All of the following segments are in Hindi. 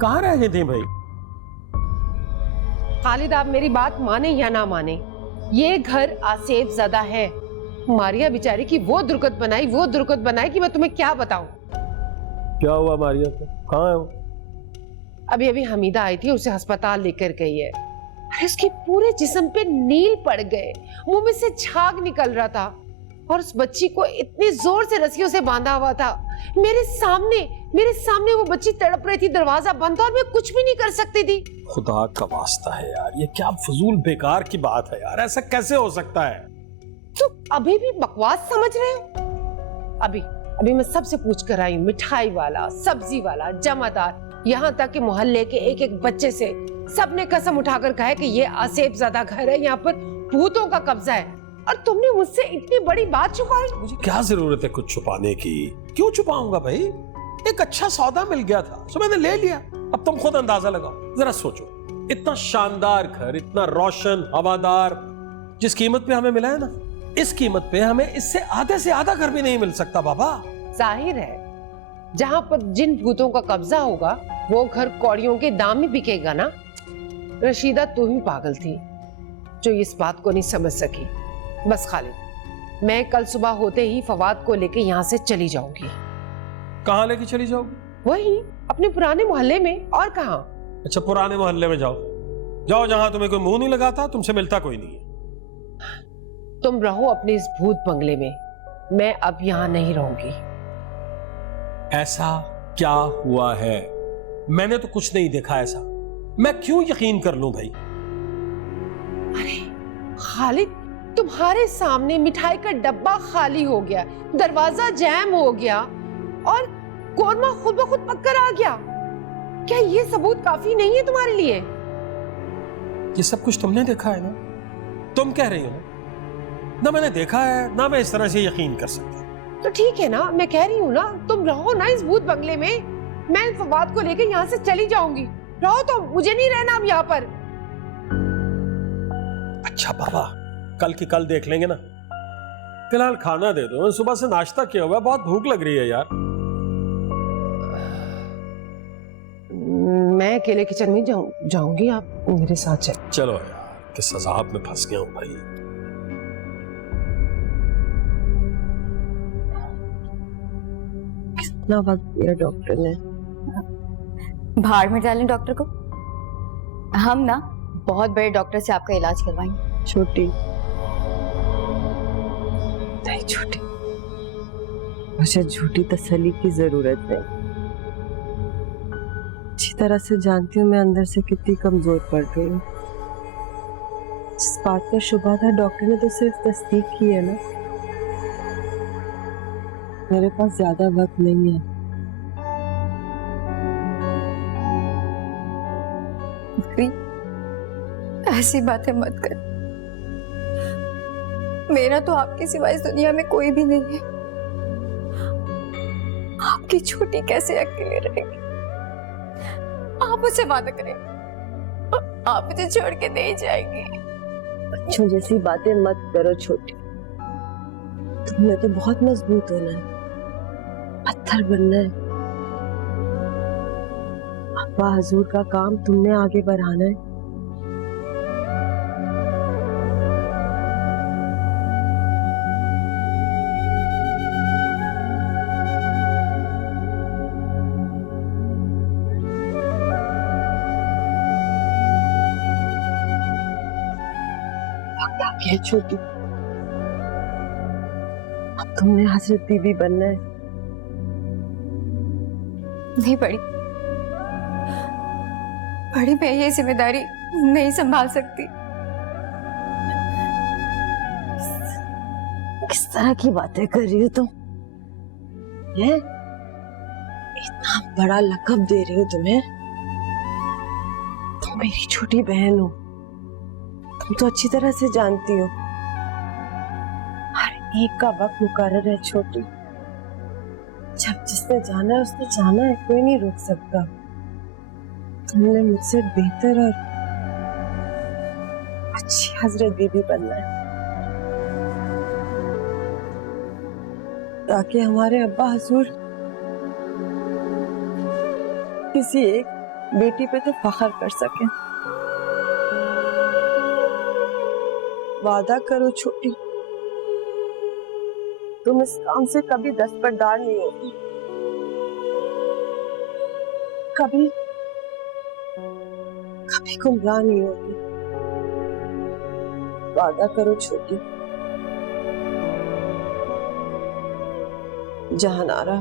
कहाँ रह गई थी भाई? खालिद, आप मेरी बात माने या ना माने, ये घर आसेफ ज़दा है। मारिया बेचारी की वो दुर्गत बनाई कि मैं तुम्हें क्या बताऊं। क्या हुआ मारिया को? कहाँ है वो? अभी अभी हमीदा आई थी, उसे अस्पताल लेकर गई है। अरे उसके पूरे जिस्म पे नील पड़ गए, मुंह में से झाग निकल रहा था और उस बच्ची को इतनी जोर से रस्सियों से बांधा हुआ था। मेरे सामने वो बच्ची तड़प रही थी, दरवाजा बंद था और मैं कुछ भी नहीं कर सकती थी। खुदा का वास्ता है यार, ये क्या फजूल बेकार की बात है यार, ऐसा कैसे हो सकता है? तो अभी भी बकवास समझ रहे हो? अभी मैं सबसे पूछ कर आई, मिठाई वाला, सब्जी वाला, जमादार, यहाँ तक कि मोहल्ले के एक एक बच्चे से सबने कसम उठाकर कहा है कि ये आसेफ ज़दा घर है, यहाँ पर भूतों का कब्जा है। और तुमने मुझसे इतनी बड़ी बात छुपाई। मुझे क्या जरूरत है कुछ छुपाने की? क्यों छुपाऊंगा भाई? एक अच्छा सौदा मिल गया था तो मैंने ले लिया। अब तुम खुद अंदाजा लगाओ, जरा सोचो, इतना शानदार घर, इतना रोशन हवादार, जिस कीमत पे हमें मिला है ना, इस कीमत पे हमें इससे आधे से आधा घर भी नहीं मिल सकता बाबा। जाहिर है जहां पर जिन भूतों का कब्जा होगा वो घर कौड़ियों के दाम में बिकेगा ना। रशीदा तू ही पागल थी जो इस बात को नहीं समझ सकी। बस खालिद, मैं कल सुबह होते ही फवाद को लेके यहाँ से चली जाऊंगी। कहाँ लेके चली जाओगी? वही अपने पुराने मोहल्ले में, और कहाँ। अच्छा, पुराने मोहल्ले में जाओ जाओ, जहां तुम्हें कोई मुंह नहीं लगाता, तुमसे मिलता कोई नहीं है। तुम रहो अपने इस भूत बंगले में, मैं अब यहाँ नहीं रहूंगी। ऐसा क्या हुआ है? मैंने तो कुछ नहीं देखा ऐसा, मैं क्यों यकीन कर लूं भाई? अरे खालिद, तुम्हारे सामने मिठाई का डब्बा खाली हो गया, दरवाजा जैम हो गया और कोरमा खुद ब खुद पककर आ गया। क्या ये सबूत काफी नहीं है तुम्हारे लिए? ये सब कुछ तुमने देखा है ना? तुम कह रही हो ना मैंने देखा है, ना मैं इस तरह से यकीन कर सकता। तो ठीक है ना, मैं कह रही हूँ ना, तुम रहो ना इस भूत बंगले में, मैं फवाद को लेकर यहाँ से चली जाऊंगी। रहो तो, मुझे नहीं रहना अब यहाँ पर। अच्छा बाबा, कल की कल देख लेंगे ना, फिलहाल खाना दे दो, सुबह से नाश्ता किया हुआ है, बहुत भूख लग रही है यार। मैं अकेले किचन में जाऊंगी, आप मेरे साथ चल। चलो यार, किस अजाब में फंस गया हूं भाई। कितना वक्त दिया डॉक्टर ने। भाड़ में डालें डॉक्टर को, हम ना बहुत बड़े डॉक्टर से आपका इलाज करवाएंगे। छोटी नहीं, छोटी मुझे झूठी तसल्ली की जरूरत है। अच्छी तरह से जानती हूँ मैं अंदर से कितनी कमजोर पड़ गई हूँ। जिस बात का शुबा था डॉक्टर ने तो सिर्फ तस्दीक की है ना। मेरे पास ज्यादा वक्त नहीं है। ऐसी बातें मत कर, मेरा तो आपके सिवा इस दुनिया में कोई भी नहीं है। आपकी छोटी कैसे अकेले रहेगी? आप मुझसे वादा करें, आप मुझे छोड़ के नहीं जाएंगी। बच्चों जैसी बातें मत करो छोटी, तुमने तो बहुत मजबूत होना है, पत्थर बनना है। अब्बा हजूर का काम तुमने आगे बढ़ाना है। है छोटी, अब तुमने हजरत बीबी बनना है। नहीं बड़ी मैं ये जिम्मेदारी नहीं संभाल सकती। किस तरह की बातें कर रही हो तुम? है? इतना बड़ा लक़ब दे रही हो तुम्हें? तुम मेरी छोटी बहन हो, तुम तो अच्छी तरह से जानती हो हर एक का वक्त मुकर्रर है छोटी। जब जिसने जाना है उसने जाना है, कोई नहीं रोक सकता। तुमने मुझसे बेहतर और अच्छी हजरत बीबी बनना है, ताकि हमारे अब्बा हजूर किसी एक बेटी पे तो फख्र कर सके। वादा करो छोटी, तुम इस काम से कभी दस्तबरदार नहीं होगी, कभी कभी गुमराह नहीं होगी। वादा करो छोटी। जहानारा,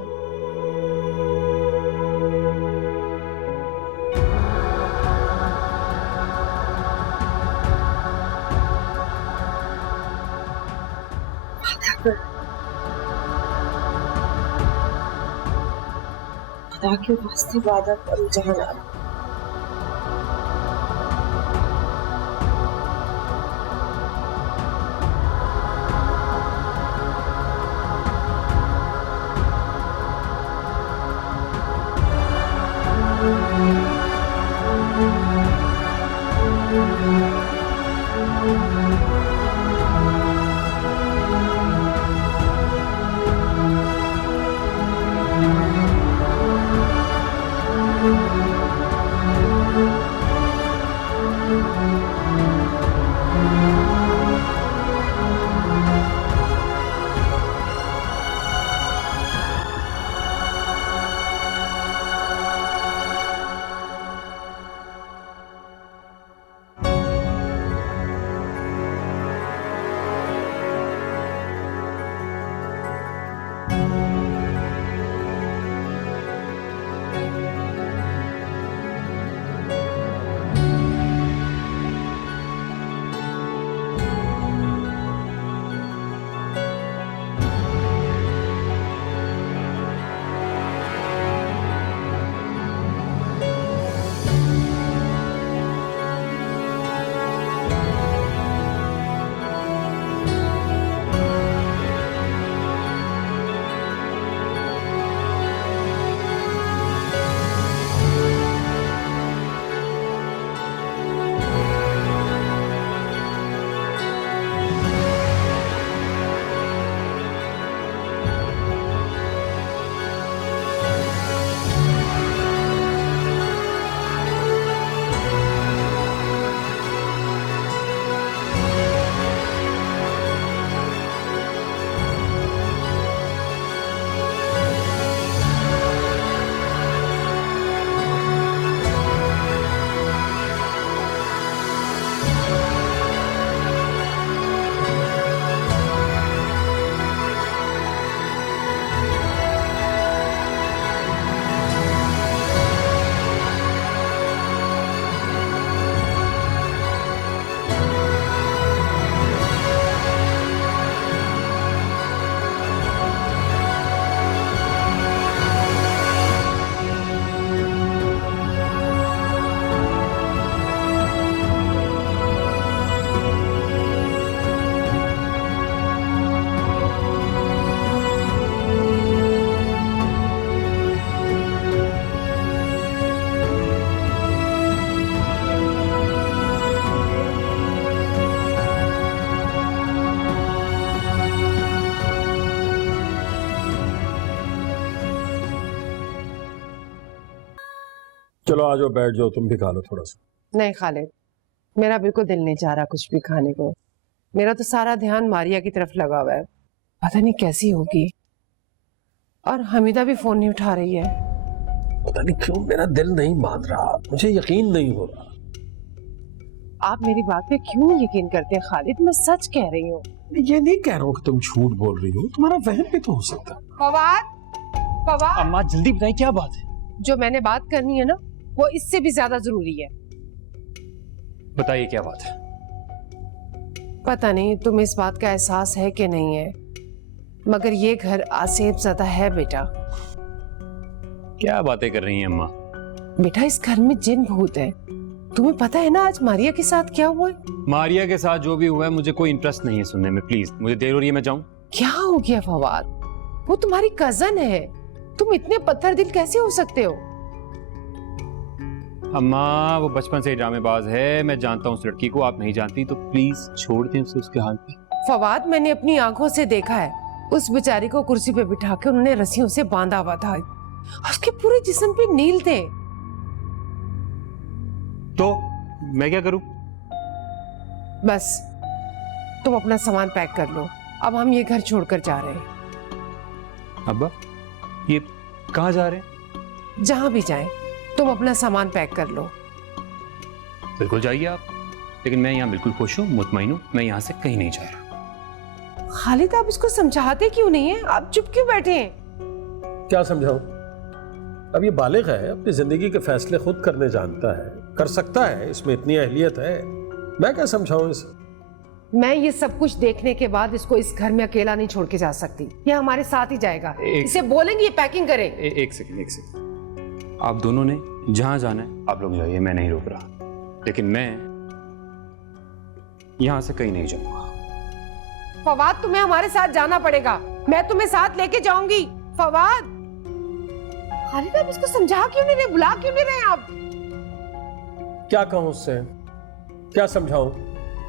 खुदा के वास्ते वादा करो जहानारा। चलो आ जाओ, बैठ जाओ, तुम भी खा लो थोड़ा सा। नहीं खालिद, मेरा बिल्कुल दिल नहीं चाह रहा कुछ भी खाने को। मेरा तो सारा ध्यान मारिया की तरफ लगा हुआ है, पता नहीं कैसी होगी। और हमीदा भी फोन नहीं उठा रही है। पता नहीं क्यों मेरा दिल नहीं मान रहा, मुझे यकीन नहीं हो रहा। आप मेरी बात पे क्यों नहीं यकीन करते हैं खालिद? मैं सच कह रही हूँ। ये नहीं कह रहा हूँ कि तुम झूठ बोल रही हो, तुम्हारा वहम भी तो हो सकता है। फवाद, फवाद, अम्मा जल्दी बताइए क्या बात है। जो मैंने बात करनी है ना, वो इससे भी ज्यादा जरूरी है। बताइए क्या बात है। पता नहीं तुम्हें इस बात का एहसास है कि नहीं है, मगर ये घर आसेब ज़्यादा है बेटा। क्या बातें कर रही हैं अम्मा? बेटा इस घर में जिन भूत है। तुम्हें पता है ना आज मारिया के साथ क्या हुआ है? मारिया के साथ जो भी हुआ है मुझे कोई इंटरेस्ट नहीं है सुनने में, प्लीज मुझे देर हो रही है, मैं जाऊं। क्या हो गया फवाद? वो तुम्हारी कजन है, तुम इतने पत्थर दिल कैसे हो सकते हो? अम्मा वो बचपन से ड्रामेबाज है, मैं जानता हूँ उस लड़की को, आप नहीं जानती तो प्लीज छोड़ दें उसे उसके हाल पे। फवाद मैंने अपनी आंखों से देखा है, उस बेचारी को कुर्सी पे बिठा के उन्होंने रस्सियों से बांधा हुआ था। उसके पूरे जिस्म पे नील थे। तो मैं क्या करूं? बस तुम अपना सामान पैक कर लो, अब हम ये घर छोड़कर जा रहे हैं। अब्बा ये कहाँ जा रहे हैं? जहां भी जाएं, तुम अपना सामान पैक कर लो। बिल्कुल जाइए आप, लेकिन मैं यहाँ बिल्कुल खुश हूँ, मुतमईन हूँ, मैं यहाँ से कहीं नहीं जा रहा। खालिद आप इसको समझाते क्यों नहीं है? आप चुप क्यों बैठे हैं? क्या समझाऊं? अब ये बालिग है, अपनी जिंदगी के फैसले खुद करने जानता है, कर सकता है, इसमें इतनी अहलियत है। मैं क्या समझाऊं इसे? मैं ये सब कुछ देखने के बाद इसको इस घर में अकेला नहीं छोड़ के जा सकती। ये हमारे साथ ही जाएगा। इसे बोलेंगे ये पैकिंग करे। एक सेकंड। आप दोनों ने जहां जाना है आप लोग जाइए, मैं नहीं रोक रहा, लेकिन मैं यहां से कहीं नहीं जाऊंगा। फवाद तुम्हें हमारे साथ जाना पड़ेगा, मैं तुम्हें साथ लेके जाऊंगी। फवाद, खालिद आप इसको समझा क्यों नहीं रहे, बुला क्यों नहीं रहे आप? क्या कहूं उससे? क्या समझाऊं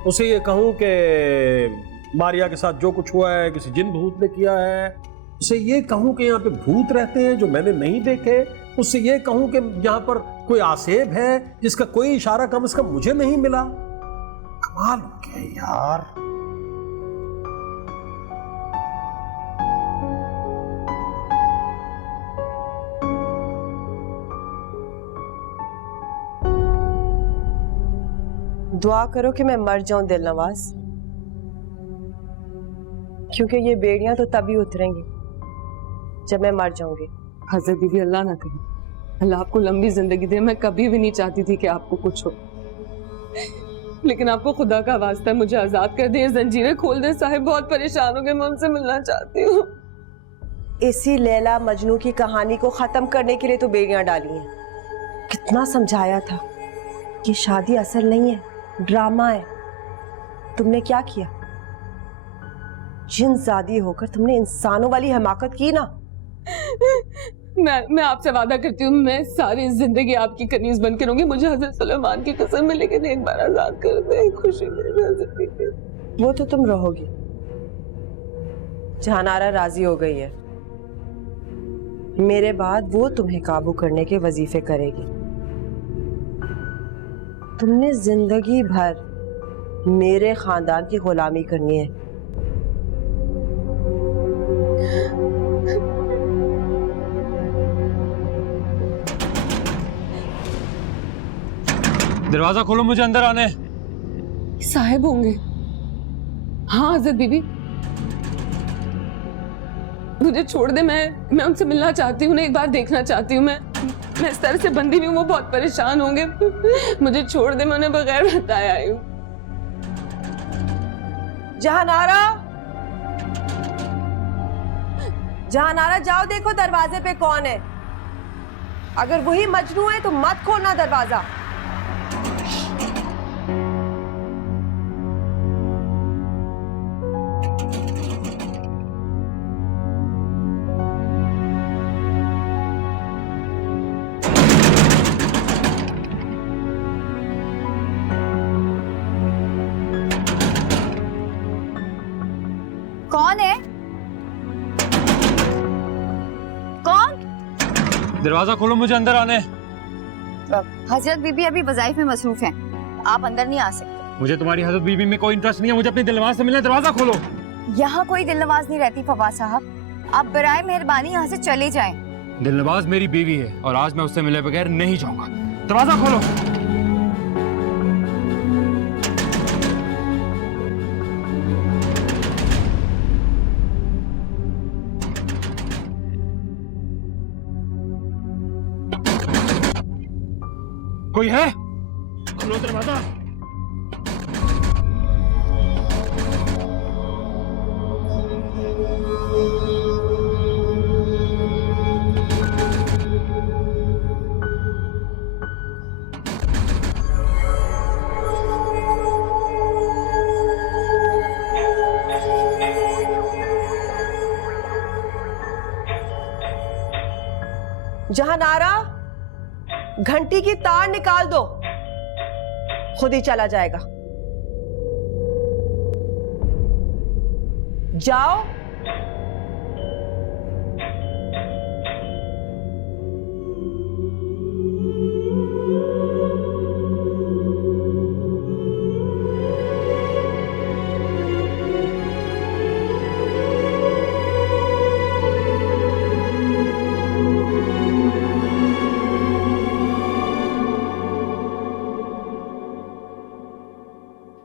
उसे? ये कहूं कि मारिया के साथ जो कुछ हुआ है किसी जिन भूत ने किया है? उसे ये कहूं कि यहाँ पे भूत रहते हैं जो मैंने नहीं देखे? उससे ये कहूं कि यहाँ पर कोई आसेब है जिसका कोई इशारा कम से कम मुझे नहीं मिला? कमाल हो गया यार। दुआ करो कि मैं मर जाऊं दिल नवाज, क्योंकि ये बेड़ियां तो तभी उतरेंगी जब मैं मर जाऊंगी। हजरत बीबी अल्लाह ना करे, अल्लाह आपको लंबी जिंदगी दे। मैं कभी भी नहीं चाहती थी कि आपको कुछ हो, लेकिन आपको खुदा का वास्ता है मुझे आजाद कर दे, जंजीरें खोल दे। साहिब बहुत परेशान हो गए, मैं उनसे मिलना चाहती हूँ। इसी लैला मजनू की कहानी को खत्म करने के लिए तो बेड़ियां डाली हैं। कितना समझाया था कि शादी असल नहीं है, ड्रामा है। तुमने क्या किया? जिनजादी होकर तुमने इंसानों वाली हमाकत की ना। मैं आपसे वादा करती हूँ, मैं सारी जिंदगी आपकी कनीज बन के रहूंगी। मुझे हजरत सुलेमान की कसम है, लेकिन एक बार आजाद कर दे, खुशी दे। वो तो तुम रहोगी। जहानारा राजी हो गई है, मेरे बाद वो तुम्हें काबू करने के वजीफे करेगी। तुमने जिंदगी भर मेरे खानदान की गुलामी करनी है। दरवाजा खोलो, मुझे अंदर आने। साहिब होंगे। हाँ हजरत बीबी, मुझे छोड़ दे, मैं उनसे मिलना चाहती हूँ, एक बार देखना चाहती हूँ। मैं इस तरह से बंदी भी हूँ, वो बहुत परेशान होंगे। मुझे छोड़ दे, मैं उन्हें बगैर बताए आई हूँ। जहानारा, जहानारा जाओ देखो दरवाजे पे कौन है। अगर वही मजनू है तो मत खोलना दरवाजा। कौन है? कौन? दरवाजा खोलो, मुझे अंदर आने। हजरत बीबी अभी वज़ाइफ में मसरूफ हैं, आप अंदर नहीं आ सकते। मुझे तुम्हारी हजरत बीबी में कोई इंटरेस्ट नहीं है, मुझे अपनी दिलनवाज से मिलना। दरवाजा खोलो। यहाँ कोई दिलनवाज नहीं रहती फवाद साहब, आप बराए मेहरबानी यहाँ से चले जाएं। दिलनवाज मेरी बीवी है और आज मैं उससे मिले बगैर नहीं जाऊंगा। दरवाजा खोलो। कोई है? खोलो दरवाजा। जहानारा, घंटी की तार निकाल दो, खुद ही चला जाएगा। जाओ।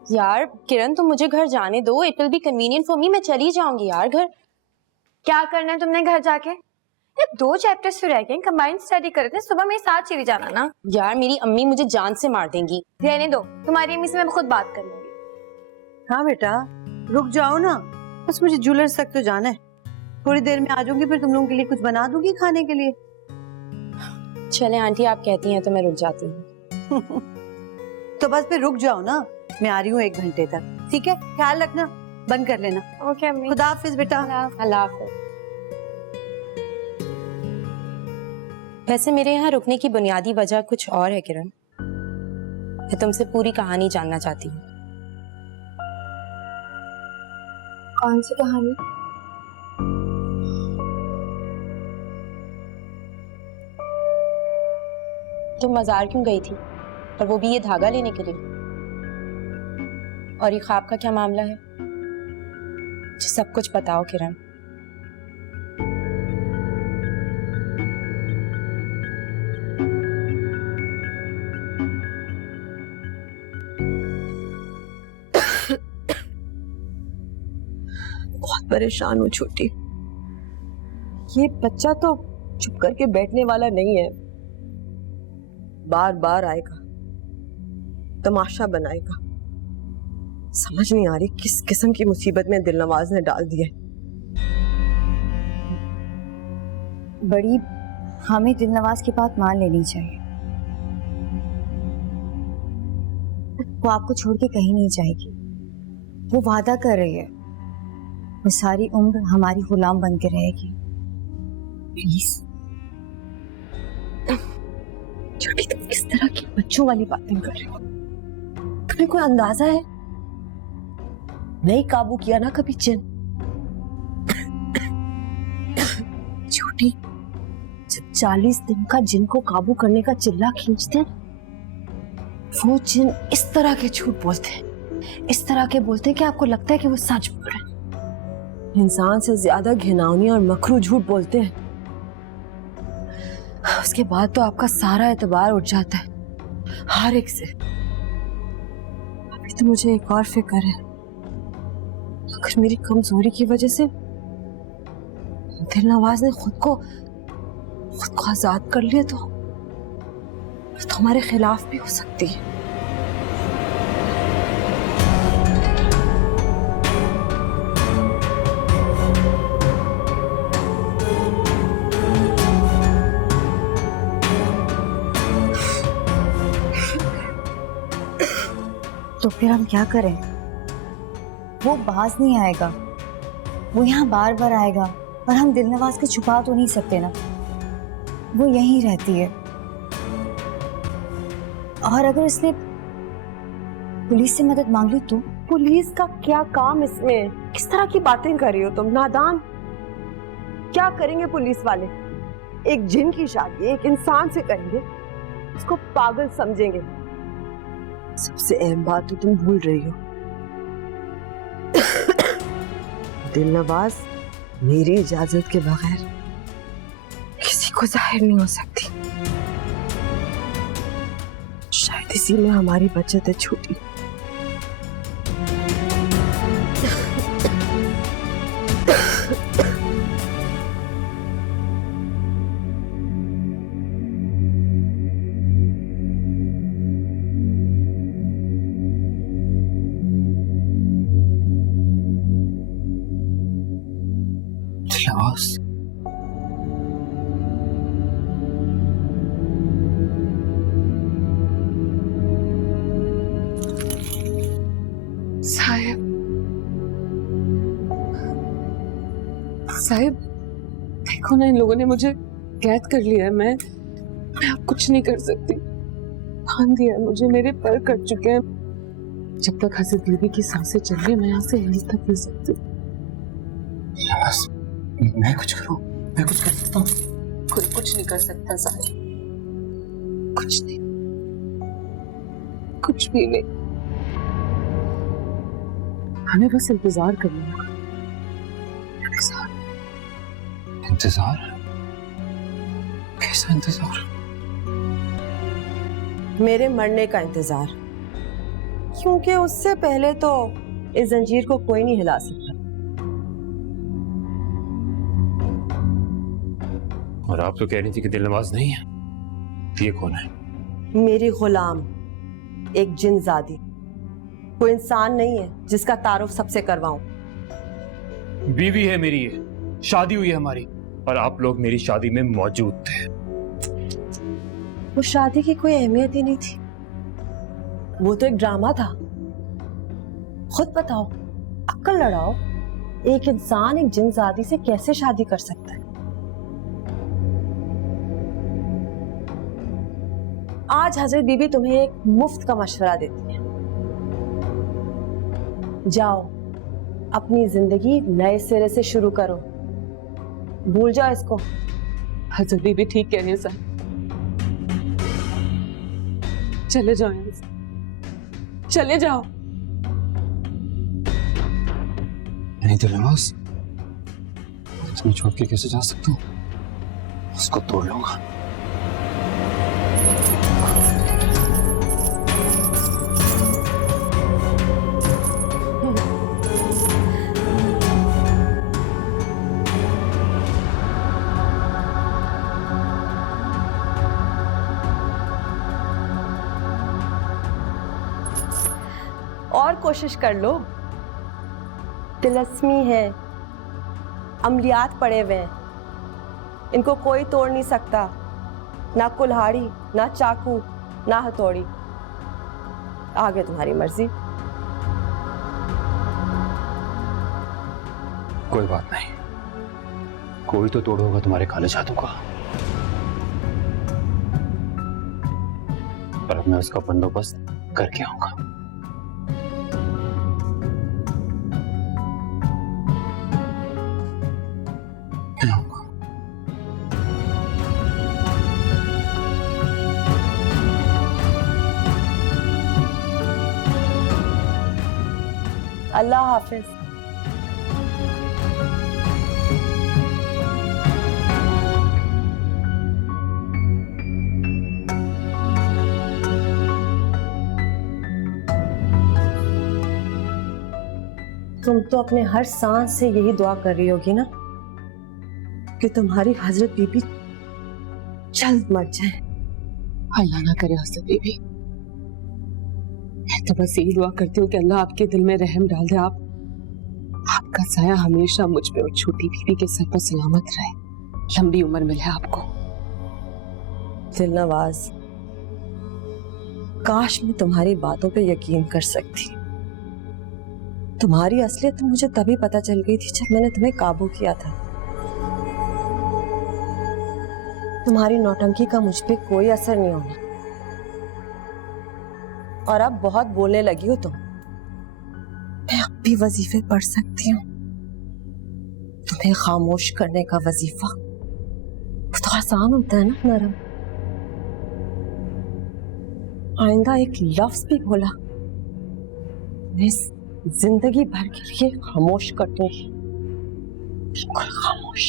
यार किरण तुम मुझे घर जाने दो, it will be convenient for me, मैं चली जाऊंगी यार घर। क्या करना है तुमने घर जाके? ये 2 चैप्टर्स तो रह गए, कंबाइंड स्टडी कर रहे थे, सुबह मेरे साथ चली जाना ना। यार मेरी अम्मी मुझे जान से मार देंगी। रहने दो, तुम्हारी अम्मी से मैं खुद बात कर लूंगी। हाँ बेटा, रुक जाओ ना, बस मुझे ज्वेलर्स तक तो जाना है। थोड़ी देर में आ जाऊंगी, फिर तुम लोगों के लिए कुछ बना दूंगी खाने के लिए। चले आंटी, आप कहती हैं तो मैं रुक जाती हूँ। तो बस फिर रुक जाओ ना, मैं आ रही हूँ 1 घंटे तक, ठीक है? ख्याल रखना, बंद कर लेना। ओके अम्मी। खुदा हाफिज बेटा। अल्लाह हाफ़िज़। वैसे मेरे यहाँ रुकने की बुनियादी वजह कुछ और है किरण, मैं तुमसे पूरी कहानी जानना चाहती हूँ। कौन सी कहानी? तुम मजार क्यों गई थी, और वो भी ये धागा लेने के लिए? और ये ख्वाब का क्या मामला है? मुझे सब कुछ बताओ किरण। बहुत परेशान हूँ छोटी। ये बच्चा तो चुप करके बैठने वाला नहीं है, बार बार आएगा, तमाशा बनाएगा। समझ नहीं आ रही किस किस्म की मुसीबत में दिलनवाज ने डाल दिया है। बड़ी, हमें दिलनवाज की बात मान लेनी चाहिए। वो आपको छोड़ के कहीं नहीं जाएगी। वो वादा कर रही है, वो सारी उम्र हमारी गुलाम बन के रहेगी। प्लीज। छोटी, तुम किस तरह की बच्चों वाली बातें कर रही हो? तुम्हें कोई अंदाजा है? नहीं काबू किया ना कभी जिन। छोटी, जब 40 दिन का जिन को काबू करने का चिल्ला खींचते हैं, वो जिन इस तरह के झूठ बोलते हैं, इस तरह के बोलते हैं कि आपको लगता है कि वो सच बोल रहे हैं। इंसान से ज्यादा घिनौनी और मकरू झूठ बोलते हैं। उसके बाद तो आपका सारा एतबार उठ जाता है हर एक से। अभी तो मुझे एक और फिक्र है, अगर मेरी कमजोरी की वजह से दिलनवाज ने खुद को आजाद कर लिया तो हमारे खिलाफ भी हो सकती है। तो फिर हम क्या करें? वो बाज नहीं आएगा, वो यहाँ बार बार आएगा, और हम दिलनवाज के छुपा तो नहीं सकते ना, वो यहीं रहती है। और अगर इसने पुलिस से मदद मांग ली तो? पुलिस का क्या काम इसमें? किस तरह की बातें कर रही हो तुम, नादान। क्या करेंगे पुलिस वाले? एक जिन की शादी एक इंसान से करेंगे, उसको पागल समझेंगे। सबसे अहम बात तो तुम भूल रही हो, दिलनवाज मेरी इजाजत के बगैर किसी को जाहिर नहीं हो सकती। शायद इसी में हमारी बचत है छोटी। साहिब, देखो ना, इन लोगों ने मुझे कैद कर लिया है। मैं अब कुछ नहीं कर सकती। बांध दिया मुझे, मेरे पैर कट चुके हैं। जब तक हज़रत बीबी की सांसें चल रही, मैं यहाँ से यहीं तक नहीं सकती। मैं कुछ करूं, मैं कुछ कर सकता हूँ? कोई कुछ नहीं कर सकता साहिब, कुछ नहीं, कुछ भी नहीं। हमें बस इंतजार करना होगा। इंतजार? कैसा इंतजार? मेरे मरने का इंतजार। क्योंकि उससे पहले तो इस जंजीर को कोई नहीं हिला सकता। और आप तो कह रही थी कि दिलनवाज नहीं है। ये कौन है? मेरी गुलाम, एक जिनजादी, कोई इंसान नहीं है जिसका तारुफ सबसे करवाऊं। बीवी है मेरी, ये शादी हुई है हमारी, और आप लोग मेरी शादी में मौजूद थे। वो शादी की कोई अहमियत ही नहीं थी, वो तो एक ड्रामा था। खुद बताओ, अक्ल लड़ाओ, एक इंसान एक जिनजादी से कैसे शादी कर सकता है? आज हजरत बीबी तुम्हें एक मुफ्त का मशवरा देती है। जाओ, अपनी जिंदगी नए सिरे से शुरू करो, भूल जाओ इसको। हजरत बीबी ठीक कह रही हैं साहब, चले जाओ यहाँ से, चले जाओ। नहीं दिलनवाज, तुम्हें छोड़ के कैसे जा सकता हूँ? उसको तोड़ लूंगा। और कोशिश कर लो, तिलस्मी है, अमलियात पड़े हुए हैं, इनको कोई तोड़ नहीं सकता, ना कुल्हाड़ी, ना चाकू, ना हथौड़ी। आगे तुम्हारी मर्जी। कोई बात नहीं, कोई तो तोड़ होगा तुम्हारे काले जादू का, पर अब मैं उसका बंदोबस्त करके आऊंगा। अल्लाह हाफिज। तुम तो अपने हर सांस से यही दुआ कर रही होगी ना कि तुम्हारी हजरत बीबी जल्द मर जाए। अल्लाह ना करे हजरत बीबी, मैं तो बस यही दुआ करती हूँ कि अल्लाह आपके दिल में रहम डाल दे। आपका साया हमेशा मुझ पे और छोटी बीबी के सर पर सलामत रहे, लंबी उम्र मिले आपको। दिलनवाज, काश मैं तुम्हारी बातों पे यकीन कर सकती। तुम्हारी असलियत तो मुझे तभी पता चल गई थी जब मैंने तुम्हें काबू किया था। तुम्हारी नौटंकी का मुझ पे कोई असर नहीं होना। और अब बहुत बोलने लगी हो तुम। मैं अब भी वजीफे पढ़ सकती हूँ। तुम्हें खामोश करने का वजीफा वो तो आसान होता है ना नरम। आइंदा एक लफ्ज भी बोला मैं जिंदगी भर के लिए खामोश कर दूंगी, बिल्कुल खामोश।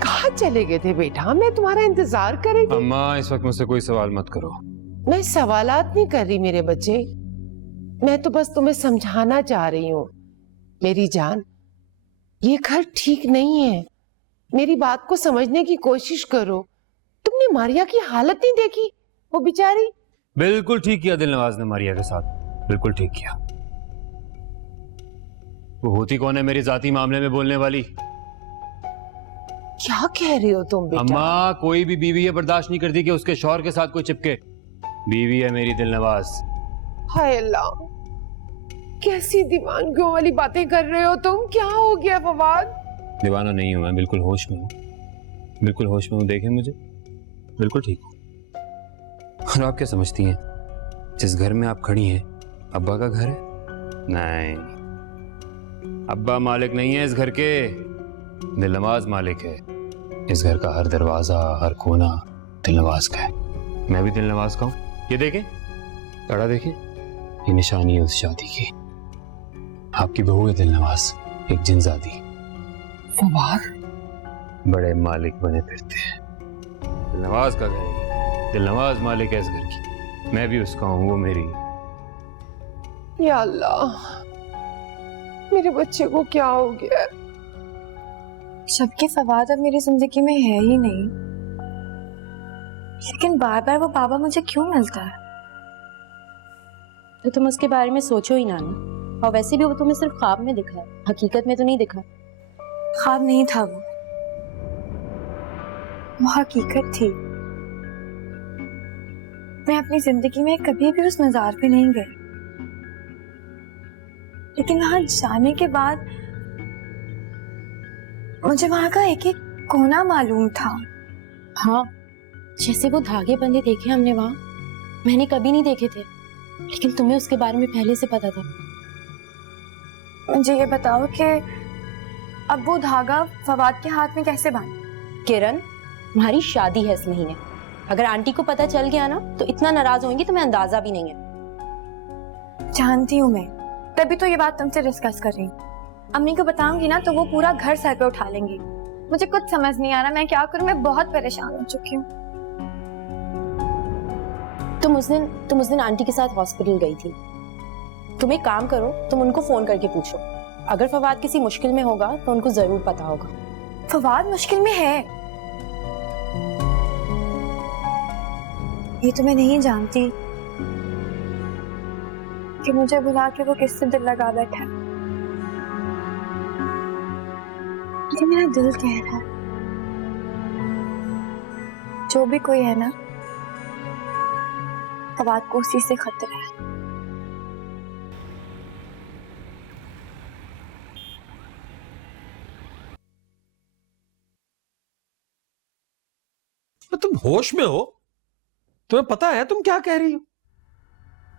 कहाँ चले गए थे बेटा? मैं तुम्हारा इंतजार कर रही थी। अम्मा, इस वक्त मुझसे कोई सवाल मत करो। मैं सवालात नहीं कर रही मेरे बच्चे, मैं तो बस तुम्हें समझाना चाह रही हूँ। मेरी जान, ये घर ठीक नहीं है, मेरी बात को समझने की कोशिश करो। तुमने मारिया की हालत नहीं देखी? वो बेचारी। बिल्कुल ठीक किया दिलनवाज ने मारिया के साथ, बिल्कुल ठीक किया। वो होती कौन है मेरे जाती मामले में बोलने वाली? क्या कह रहे हो तुम बेटा? अम्मा, कोई भी बीवी ये बर्दाश्त नहीं करती कि उसके शौहर के साथ कोई चिपके। बीवी है मेरी दिलनवाज। हाय अल्लाह, कैसी दीवानगियों वाली बातें कर रहे हो तुम? क्या हो गया फवाद? दीवाना नहीं हूं मैं, बिल्कुल होश में हूँ, बिल्कुल होश में हूँ। देखें मुझे, बिल्कुल ठीक हूँ। और आप क्या समझती हैं, जिस घर में आप खड़ी हैं अब्बा का घर है? नहीं, अब्बा मालिक नहीं है इस घर के, दिलनवाज मालिक है। इस घर का हर दरवाजा, हर कोना दिलनवाज का है। मैं भी दिलनवाज का हूँ, ये देखें, कड़ा देखें, ये निशानी है उस शादी की। आपकी बहू है दिलनवाज, एक जिनजादी। बड़े मालिक बने फिरते हैं। दिलनवाज का घर है, दिलनवाज मालिक है इस घर की, मैं भी उसका हूँ, वो मेरी। या अल्लाह, मेरे बच्चे को क्या हो गया? जबकि फवाद अब मेरी जिंदगी में है ही नहीं, लेकिन बार बार वो बाबा मुझे क्यों मिलता है? तो तुम उसके बारे में सोचो ही ना। और वैसे भी वो तुम्हें सिर्फ ख्वाब में दिखा है, हकीकत में तो नहीं दिखा। ख्वाब नहीं था वो हकीकत थी। मैं अपनी जिंदगी में कभी भी उस मजार पे नहीं गई, लेकिन वहां जाने के बाद मुझे वहां का एक एक कोना मालूम था। हाँ, जैसे वो धागे बंधे देखे हमने वहां, मैंने कभी नहीं देखे थे, लेकिन तुम्हें उसके बारे में पहले से पता था। मुझे ये बताओ कि अब वो धागा फवाद के हाथ में कैसे बांधा? किरण, तुम्हारी शादी है इस महीने। अगर आंटी को पता चल गया ना तो इतना नाराज होंगी तुम्हें अंदाजा भी नहीं है। जानती हूँ मैं, तभी तो ये बात तुमसे डिस्कस कर रही हूँ। अम्मी को बताऊंगी ना तो वो पूरा घर सर पे उठा लेंगी। मुझे कुछ समझ नहीं आ रहा मैं क्या करूँ, मैं बहुत परेशान हो चुकी हूँ। तुम उस दिन आंटी के साथ हॉस्पिटल गई थी। तुम एक काम करो, तुम उनको फोन करके पूछो। अगर फवाद किसी मुश्किल में होगा तो उनको जरूर पता होगा। फवाद मुश्किल में है ये तो मैं नहीं जानती कि मुझे बुला के वो किससे दिल लगा बैठा है। ये मेरा दिल कह रहा है जो भी कोई है ना, फवाद को उसी से खतरा है। तुम होश में हो? तुम्हें पता है तुम क्या कह रही हो?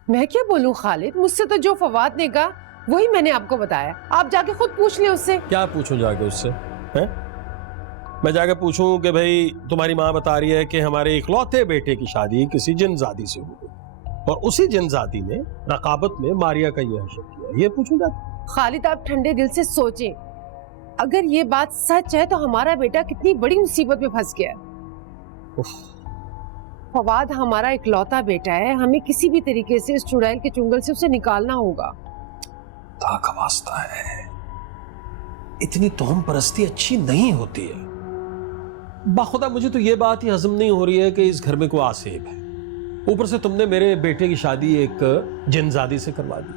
मैं क्या बोलूं खालिद, मुझसे तो जो फवाद ने कहा वही मैंने आपको बताया। आप जाके खुद पूछ ले उससे। क्या पूछूं जाके उससे? हैं? मैं जाके पूछूं कि भाई तुम्हारी माँ बता रही है कि हमारे इकलौते बेटे की शादी किसी जिनजादी से हुई और उसी जिनजादी ने रकाबत में मारिया का यह हशर किया, ये पूछूं जाके? खालिद, आप ठंडे दिल से सोचें, अगर ये बात सच है तो हमारा बेटा कितनी बड़ी मुसीबत में फंस गया। फवाद हमारा इकलौता बेटा है, हमें किसी भी तरीके से इस चुड़ैल के चुंगल से उसे निकालना होगा। का वास्ता है, इतनी तोहम परस्ती अच्छी नहीं होती है। बाखुदा मुझे तो ये बात ही हजम नहीं हो रही है कि इस घर में कोई आसेब है। ऊपर से तुमने मेरे बेटे की शादी एक जिनजादी से करवा दी।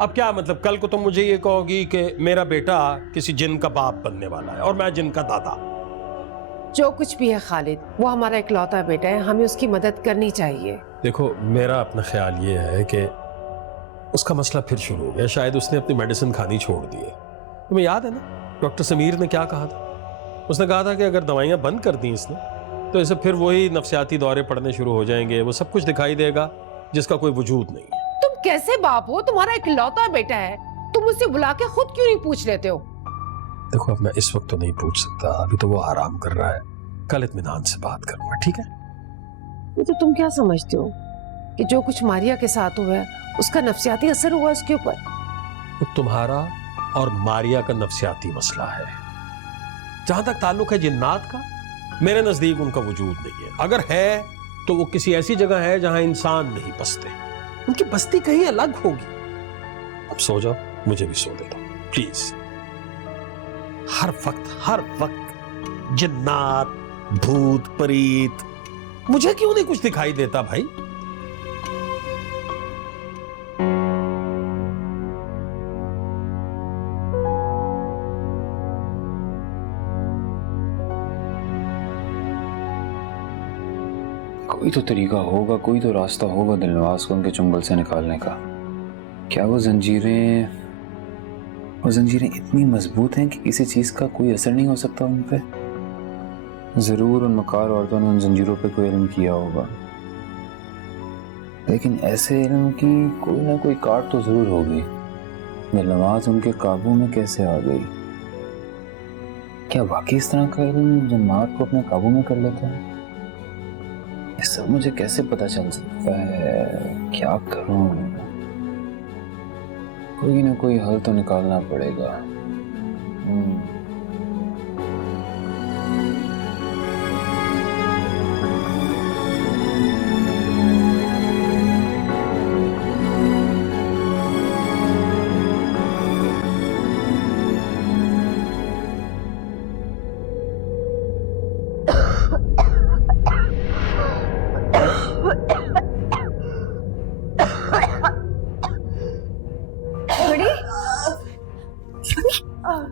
अब क्या मतलब, कल को तुम मुझे ये कहोगी कि मेरा बेटा किसी जिन का बाप बनने वाला है और मैं जिन का दादा। जो कुछ भी है खालिद, वो हमारा इकलौता बेटा है, हमें उसकी मदद करनी चाहिए। देखो, मेरा अपना ख्याल ये है कि उसका मसला फिर शुरू हो गया। शायद उसने अपनी मेडिसिन खानी छोड़ दी है। तुम्हें याद है ना डॉक्टर समीर ने क्या कहा था? उसने कहा था कि अगर दवाइयां बंद कर दी इसने तो इसे फिर वही नफ्सियाती दौरे पड़ने शुरू हो जाएंगे, वो सब कुछ दिखाई देगा जिसका कोई वजूद नहीं है। तुम कैसे बाप हो? तुम्हारा इकलौता बेटा है, तुम उससे बुला के खुद क्यों नहीं पूछ लेते हो? देखो, अब मैं इस वक्त तो नहीं पूछ सकता, अभी तो वो आराम कर रहा है। कल इत्मीनान से बात करूंगा, ठीक है? ये तो तुम क्या समझते हो कि जो कुछ मारिया के साथ हुआ है उसका नफ्सियाती असर हुआ उसके ऊपर? तो तुम्हारा और मारिया का नफ्सियाती मसला है। जहां तक ताल्लुक है जिन्नात का, मेरे नजदीक उनका वजूद नहीं है। अगर है तो वो किसी ऐसी जगह है जहां इंसान नहीं बसते। उनकी बस्ती कहीं अलग होगी। अब सो जाओ, मुझे भी सो दे दो प्लीज। हर वक्त जिन्नात, भूत, परीत, मुझे क्यों नहीं कुछ दिखाई देता भाई? कोई तो तरीका होगा, कोई तो रास्ता होगा दिलनवाज को उनके चुंगल से निकालने का। क्या वो जंजीरें इतनी मजबूत हैं कि किसी चीज का कोई असर नहीं हो सकता उन पे? जरूर उन मकार औरतों ने उन जंजीरों पे कोई इल्म किया होगा, लेकिन ऐसे इल्म की कोई ना कोई काट तो जरूर होगी। दिलनवाज उनके काबू में कैसे आ गई? क्या वाकई इस तरह का इल्म जन्नात को अपने काबू में कर लेता है? ये सब मुझे कैसे पता चल सकता है? क्या करूं? कोई ना कोई हल तो निकालना पड़ेगा।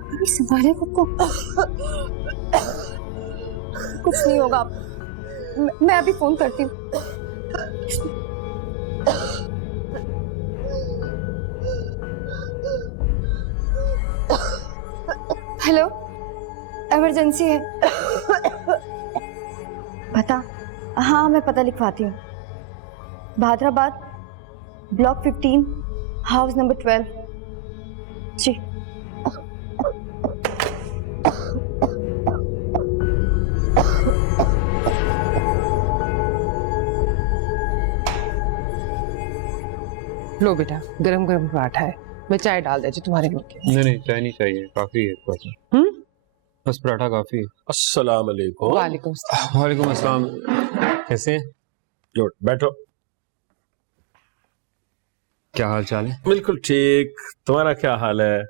अभी संभाले खुद को। कुछ नहीं होगा, मैं अभी फोन करती हूँ। हेलो, इमरजेंसी है। पता? हाँ, मैं पता लिखवाती हूँ। Bhadrabad, block 15, house number 12। जी। लो बेटा, गरम गरम पराठा है, मैं चाय डाल देती तुम्हारे मुंह के। नहीं, चाय नहीं चाहिए, काफी है पराठा। बस पराठा काफी है। अस्सलाम वालेकुम। वालेकुम सलाम। वालेकुम अस्सलाम। कैसे हैं? गुड, बैठो। क्या हाल चाल है? बिल्कुल ठीक। तुम्हारा क्या हाल है?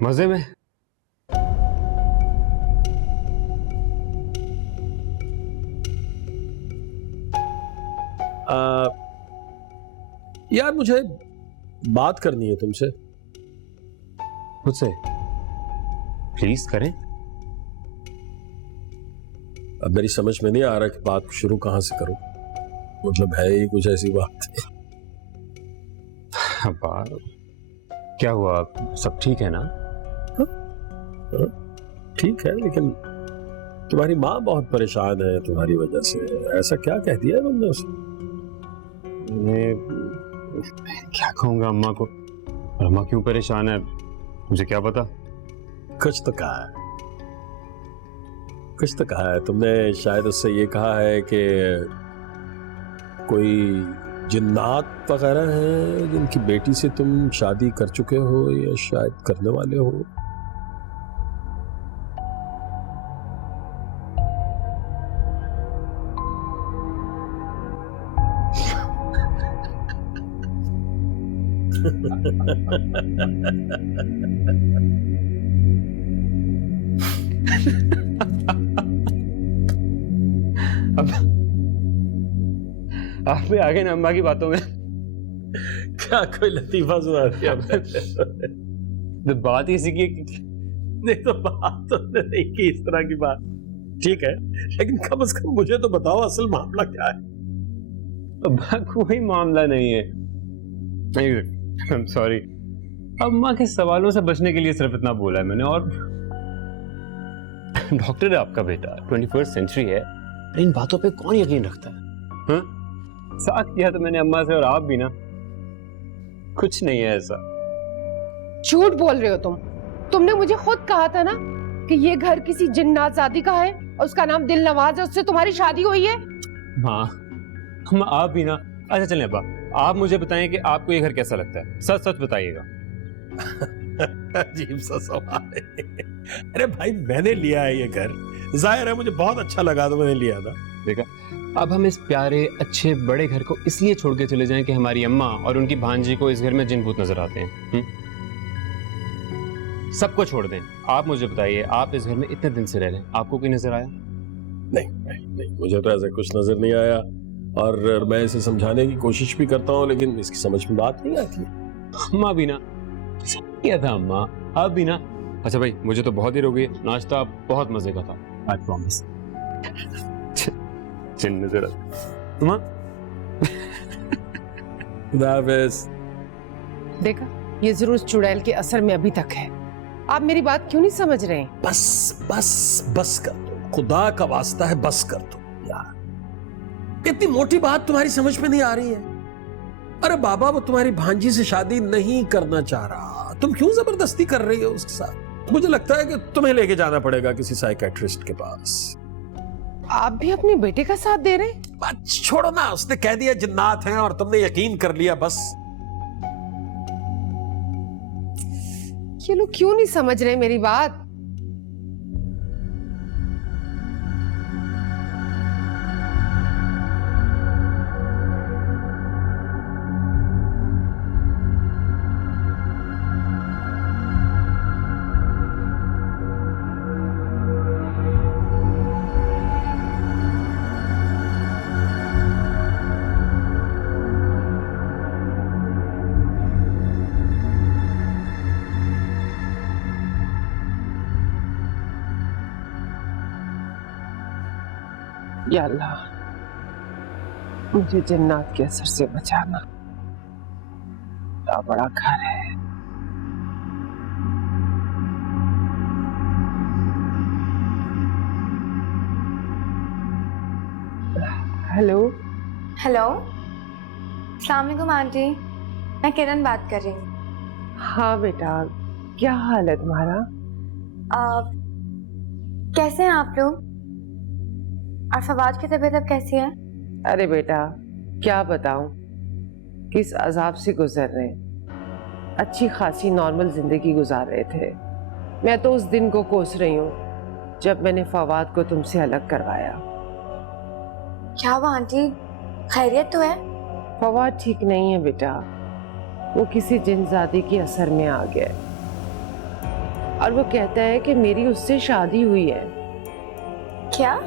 मजे में। यार मुझे बात करनी है तुमसे। मुझसे? प्लीज करें। अब मेरी समझ में नहीं आ रहा कि बात शुरू कहां से करूं। मतलब है ही कुछ ऐसी बात। बात क्या हुआ? सब ठीक है ना? ठीक है, लेकिन तुम्हारी माँ बहुत परेशान है तुम्हारी वजह से। ऐसा क्या कह दिया है तुमने उसे? मैं क्या कहूंगा अम्मा को? और अम्मा क्यों परेशान है मुझे क्या पता। कुछ तो कहा है, कुछ तो कहा है तुमने। शायद उससे ये कहा है कि कोई जिन्नात वगैरह हैं जिनकी बेटी से तुम शादी कर चुके हो या शायद करने वाले हो। अब आप भी आ गए ना अम्मा की बातों में। क्या कोई लतीफा सुना दिया? तो बात ही इसी की। नहीं तो बात तो नहीं की इस तरह की बात। ठीक है, लेकिन कम से कम मुझे तो बताओ असल मामला क्या है। अब्बा कोई मामला नहीं है। सॉरी, अम्मा के सवालों से बचने के लिए सिर्फ इतना बोला है मैंने। और डॉक्टर है आपका बेटा, 21st सेंचुरी है, इन बातों पे कौन यकीन रखता है? हाँ? साथ किया तो मैंने अम्मा से, और आप भी ना। कुछ नहीं है ऐसा। झूठ बोल रहे हो तुम। तुमने मुझे खुद कहा था ना कि ये घर किसी जिन्नातजादी का है और उसका नाम दिलनवाज है, उससे तुम्हारी शादी हुई है। हाँ, हम आप भी ना। अच्छा चलें अब्बा, आप मुझे बताएं कि आपको ये घर कैसा लगता है। सच सच बताइएगा। अजीब सा सवाल है। अरे भाई, मैंने लिया है ये घर, जाहिर है मुझे बहुत अच्छा लगा तो मैंने लिया था। देखा, अब हम इस प्यारे अच्छे बड़े घर को इसलिए छोड़ के चले जाएं कि हमारी अम्मा और उनकी भांजी को इस घर में जिन भूत नजर आते हैं। सबको छोड़ दें। आप मुझे बताइए, आप इस घर में इतने दिन से रह रहे हैं, आपको कोई नजर आया? नहीं, मुझे तो ऐसा कुछ नजर नहीं आया। और मैं इसे समझाने की कोशिश भी करता हूँ, लेकिन इसकी समझ में बात नहीं आती। अम्मा भी ना किया था, अम्मा आप भी ना। अच्छा भाई, मुझे तो बहुत देर हो गई। नाश्ता बहुत मजे का था, आई प्रॉमिस। चिन्ह जरा अम्मा। देखा, ये जरूर चुड़ैल के असर में अभी तक है। आप मेरी बात क्यों नहीं समझ रहे हैं? बस बस बस कर दो, खुदा का वास्ता है, बस कर दो यार। इतनी मोटी बात तुम्हारी समझ में नहीं आ रही है। अरे बाबा, वो तुम्हारी भांजी से शादी नहीं करना चाह रहा, तुम क्यों जबरदस्ती कर रही हो उसके साथ? मुझे लगता है कि तुम्हें लेके जाना पड़ेगा किसी साइकियाट्रिस्ट के पास। आप भी अपने बेटे का साथ दे रहे हैं? बस छोड़ो ना, उसने कह दिया जिन्नात हैं और तुमने यकीन कर लिया बस। ये लोग क्यों नहीं समझ रहे मेरी बात? या अल्लाह, मुझे जिन्नात के असर से बचाना। क्या बड़ा घर है। हेलो। हेलो, अस्सलाम वालेकुम आंटी, मैं किरण बात कर रही हूँ। हाँ बेटा, क्या हाल है तुम्हारा? कैसे हैं आप लोग? और फवाद की तबीयत अब कैसी है? अरे बेटा, क्या बताऊं किस अजाब से गुजर रहे हैं। अच्छी खासी नॉर्मल जिंदगी गुजार रहे थे। मैं तो उस दिन को कोस रही हूँ जब मैंने फवाद को तुमसे अलग करवाया। क्या हुआ आंटी, खैरियत तो है? फवाद ठीक नहीं है बेटा, वो किसी जिनजादी के असर में आ गया और वो कहता है कि मेरी उससे शादी हुई है। क्या?